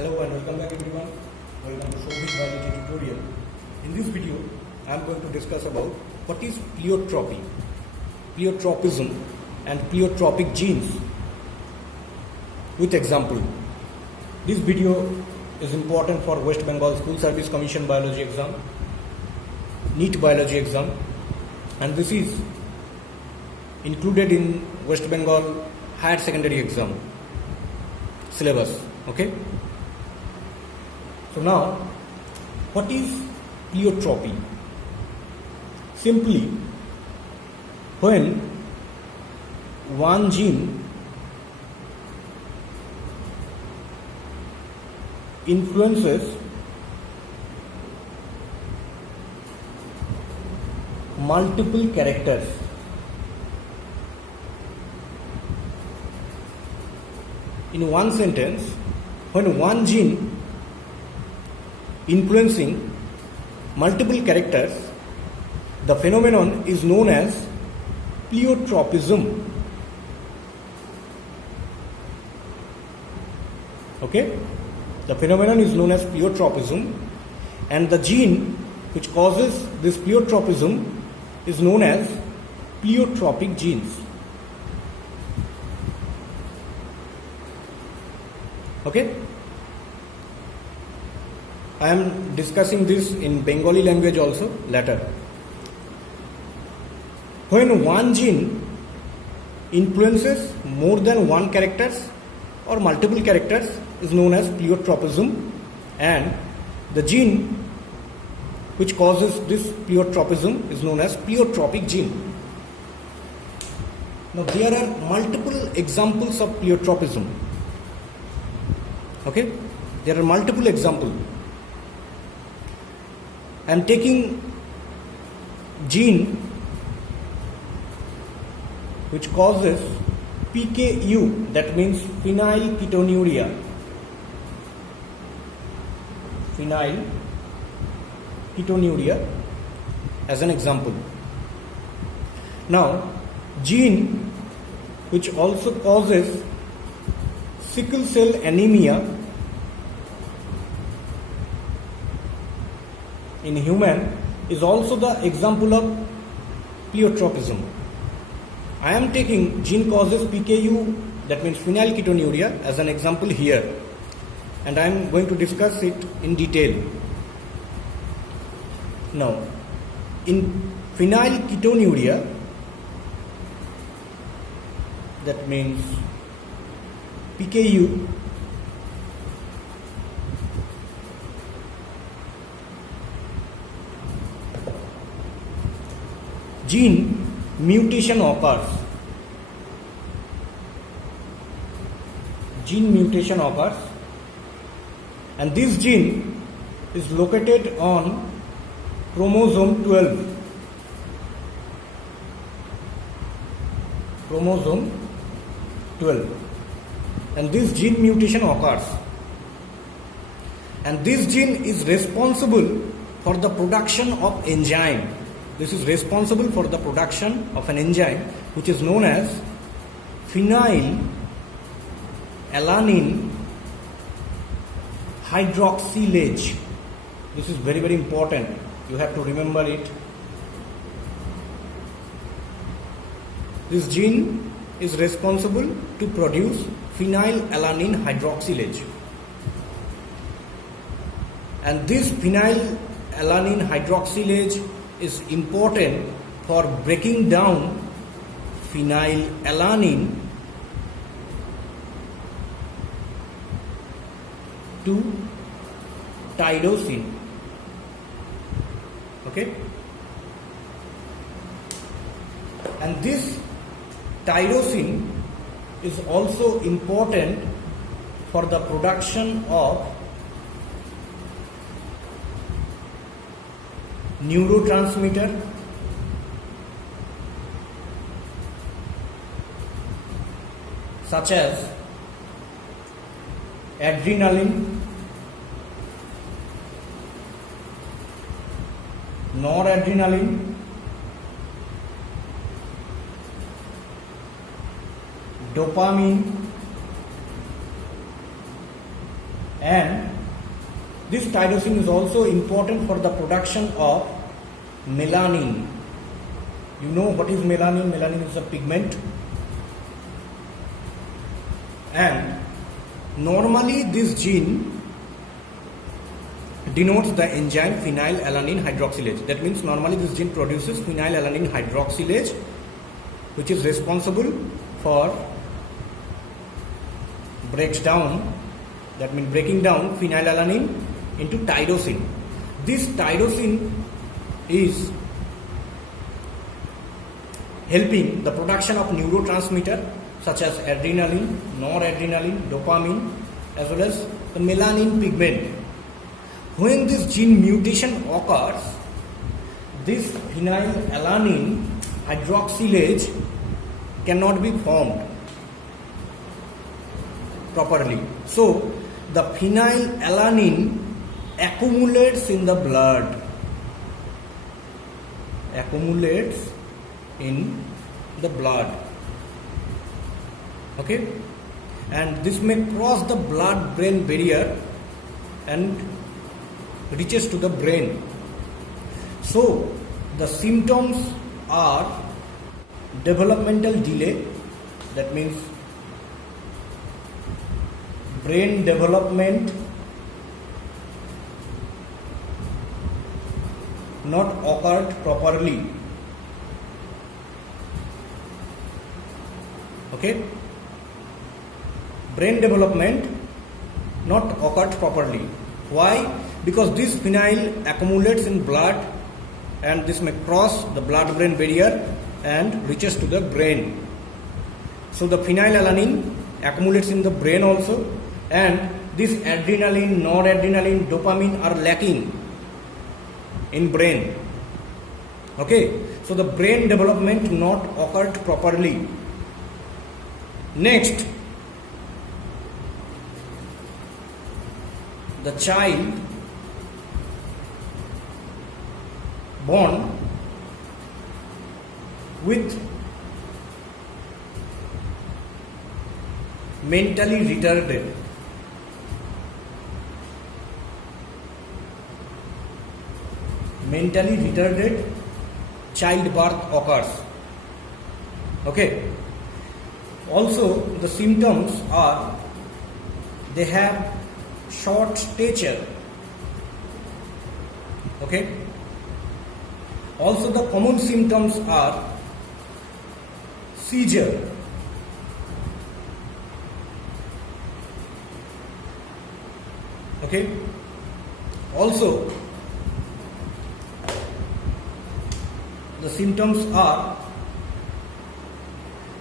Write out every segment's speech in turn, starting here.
Hello and welcome back everyone. Welcome to Shobhik Biology tutorial. In this video, I am going to discuss about what is pleiotropy, pleiotropism and pleiotropic genes with example. This video is important for West Bengal School Service Commission Biology exam, NEET Biology exam, and this is included in West Bengal Higher Secondary exam syllabus. Okay. So now, what is pleiotropy? Simply, when one gene influences multiple characters in one sentence, when one gene influencing multiple characters, the phenomenon is known as pleiotropism. Okay? The phenomenon is known as pleiotropism, and the gene which causes this pleiotropism is known as pleiotropic genes. Okay? I am discussing this in Bengali language also later. When one gene influences more than one characters or multiple characters is known as pleiotropism, and the gene which causes this pleiotropism is known as pleiotropic gene. Now there are multiple examples of pleiotropism. Okay? There are multiple examples. I am taking gene which causes PKU, that means phenylketonuria. Phenylketonuria as an example. Now, gene which also causes sickle cell anemia in human is also the example of pleiotropism. I am taking gene causes PKU, that means phenylketonuria, as an example here, and I am going to discuss it in detail. Now, in phenylketonuria, that means PKU, gene mutation occurs. Gene mutation occurs, and this gene is located on chromosome 12. Chromosome 12. And this gene mutation occurs. And this gene is responsible for the production of enzyme. This is responsible for the production of an enzyme which is known as phenylalanine hydroxylase. This is very, very important. You have to remember it. This gene is responsible to produce phenylalanine hydroxylase. And this phenylalanine hydroxylase is important for breaking down phenylalanine to tyrosine. Okay? And this tyrosine is also important for the production of neurotransmitter such as adrenaline, noradrenaline, dopamine, and this tyrosine is also important for the production of melanin. You know what is melanin? Melanin is a pigment, and normally this gene denotes the enzyme phenylalanine hydroxylase. That means normally this gene produces phenylalanine hydroxylase, which is responsible for breaking down phenylalanine into tyrosine. This tyrosine is helping the production of neurotransmitter such as adrenaline, noradrenaline, dopamine, as well as the melanin pigment. When this gene mutation occurs, this phenylalanine hydroxylase cannot be formed properly. So the phenylalanine accumulates in the blood. Okay, and this may cross the blood-brain barrier and reaches to the brain. So the symptoms are developmental delay, that means brain development not occurred properly. Okay, brain development not occurred properly. Why? Because this phenyl accumulates in blood and this may cross the blood-brain barrier and reaches to the brain. So the phenylalanine accumulates in the brain also, and this adrenaline, noradrenaline, dopamine are lacking in brain. Okay, so the brain development not occurred properly. Next, the child born with mentally retarded childbirth occurs. Okay, also the symptoms are they have short stature. Okay, also the common symptoms are seizure. Okay, also the symptoms are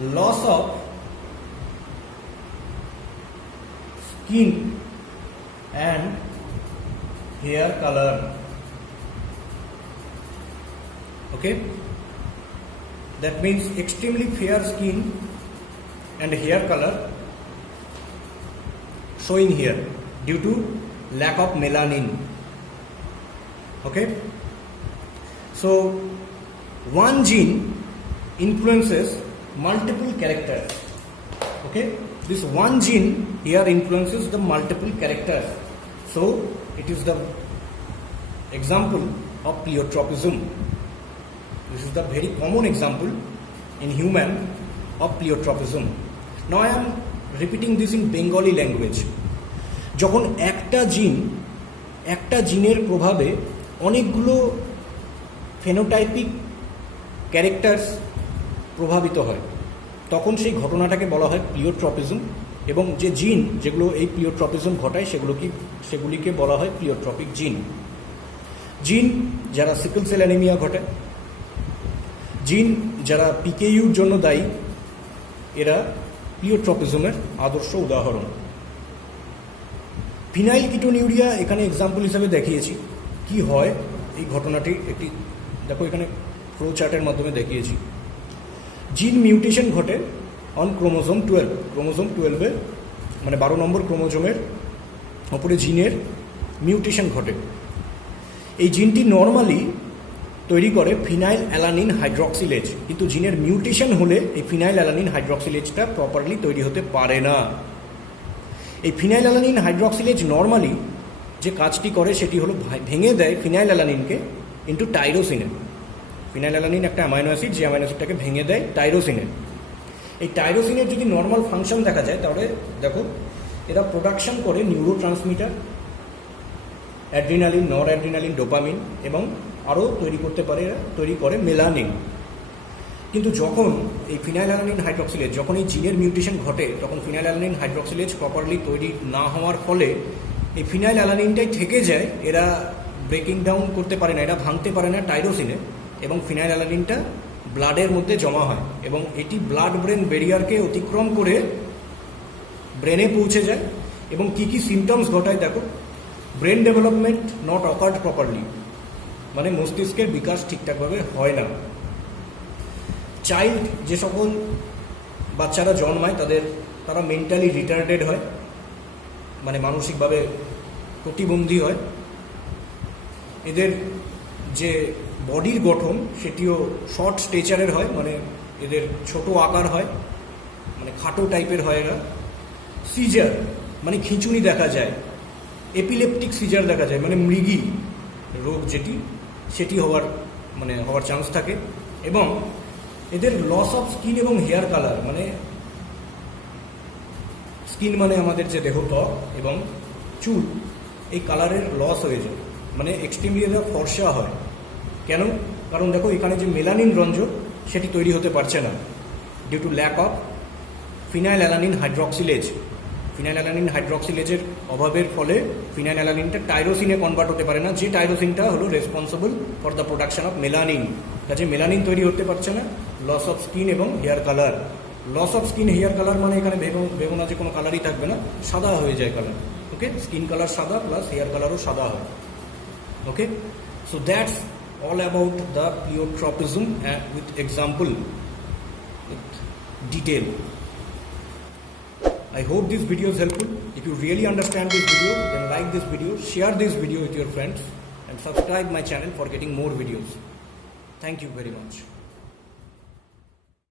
loss of skin and hair color. Okay, that means extremely fair skin and hair color showing here due to lack of melanin. Okay, so one gene influences multiple characters. Okay, this one gene here influences the multiple characters. So it is the example of pleiotropism. This is the very common example in human of pleiotropism. Now I am repeating this in Bengali language. যখন একটা জিনের প্রভাবে অনেকগুলো phenotypic characters প্রভাবিত হয়, তখন সেই ঘটনাটাকে বলা হয় প্লিওট্রপিজম, এবং যে জিন যেগুলো এই প্লিওট্রপিজম ঘটায় সেগুলিকে বলা হয় প্লিওট্রপিক জিন যারা সিকল সেল অ্যানিমিয়া ঘটায়, জিন যারা পিকেইউর জন্য দায়ী, এরা প্লিওট্রপিজমের আদর্শ উদাহরণ। ফিনাইল কিটোনিউরিয়া এখানে এক্সাম্পল হিসাবে দেখিয়েছি। কি হয় এই ঘটনাটি একটি দেখো, এখানে ফ্লো চার্টের মাধ্যমে দেখিয়েছি। জিন মিউটেশন ঘটে অন ক্রোমোজোম 12। ক্রোমোজোম 12-এ মানে 12 নম্বর ক্রোমোজোমের ওপরে জিনের মিউটেশন ঘটে। এই জিনটি নর্মালি তৈরি করে ফিনাইল অ্যালানিন হাইড্রক্সিলেজ, কিন্তু জিনের মিউটেশন হলে এই ফিনাইল অ্যালানিন হাইড্রক্সিলেজটা প্রপারলি তৈরি হতে পারে না। এই ফিনাইল অ্যালানিন হাইড্রক্সিলেজ নর্মালি যে কাজটি করে সেটি হলো ভেঙে দেয় ফিনাইল অ্যালানিনকে ইন্টু টাইরোসিনে। ফিনাইল অ্যালানিন একটা অ্যামাইনো অ্যাসিড, যে অ্যামাইনো অ্যাসিডটাকে ভেঙে দেয় টাইরোসিনে। এই টাইরোসিনের যদি নর্মাল ফাংশন দেখা যায় তাহলে দেখো এরা প্রোডাকশন করে নিউরো ট্রান্সমিটার, অ্যাড্রিনালিন, নর অ্যাড্রিনালিন, ডোপামিন এবং আরও তৈরি করে মেলানিন। কিন্তু যখন এই ফিনাইল অ্যালানিন হাইড্রক্সিলেজ, যখন এই জিনের মিউটেশন ঘটে, তখন ফিনাইল অ্যালানিন হাইড্রক্সিলেজ প্রপারলি তৈরি না হওয়ার ফলে এই ফিনাইল অ্যালানিনটাই থেকে যায়, এরা ব্রেকিং ডাউন করতে পারে না, এরা ভাঙতে পারে না টাইরোসিনে, এবং ফিনাইল অ্যালানিনটা ব্লাডের মধ্যে জমা হয় এবং এটি ব্লাড ব্রেন ব্যারিয়ারকে অতিক্রম করে ব্রেনে পৌঁছে যায়। এবং কী কী সিমটমস ঘটায় দেখো, brain development not occurred properly, মানে মস্তিষ্কের বিকাশ ঠিকঠাকভাবে হয় না। চাইল্ড, যে সকল বাচ্চারা জন্মায় তারা মেন্টালি রিটার্ডেড হয়, মানে মানসিকভাবে প্রতিবন্ধী হয়। এদের যে বডির গঠন সেটিও শর্ট স্টেচারের হয়, মানে এদের ছোট আকার হয়, মানে খাটো টাইপের হয় এরা। সিজার মানে খিঁচুনি দেখা যায়, এপিলেপটিক সিজার দেখা যায়, মানে মৃগী রোগ সেটি হওয়ার চান্স থাকে। এবং এদের লস অফ স্কিন এবং হেয়ার কালার, মানে স্কিন মানে আমাদের যে দেহ ত্বক এবং চুল, এই কালারের লস হয়ে যায়, মানে এক্সট্রিমলি এরা ফর্সা হয়। কেন? কারণ দেখো এখানে যে মেলানিন রঞ্জক সেটি তৈরি হতে পারছে না due to lack of phenylalanine hydroxylase. Phenylalanine হাইড্রক্সিলেজের অভাবের ফলে ফিনাইল অ্যালানিনটা টাইরোসিনে কনভার্ট হতে পারে না, যে টাইরোসিনটা হলো responsible for the production of melanin. কাজে মেলানিন তৈরি হতে পারছে না। লস অফ স্কিন এবং hair colour. Loss of skin hair colour মানে এখানে বেগুনা যে কোনো কালারই থাকবে না, সাদা হয়ে যায় কালার। ওকে, স্কিন কালার সাদা প্লাস হেয়ার কালারও সাদা হয়। Okay, so that's all about the pleiotropism with example, with detail. I hope this video is helpful. If you really understand this video, then like this video, share this video with your friends, and subscribe my channel for getting more videos. Thank you very much.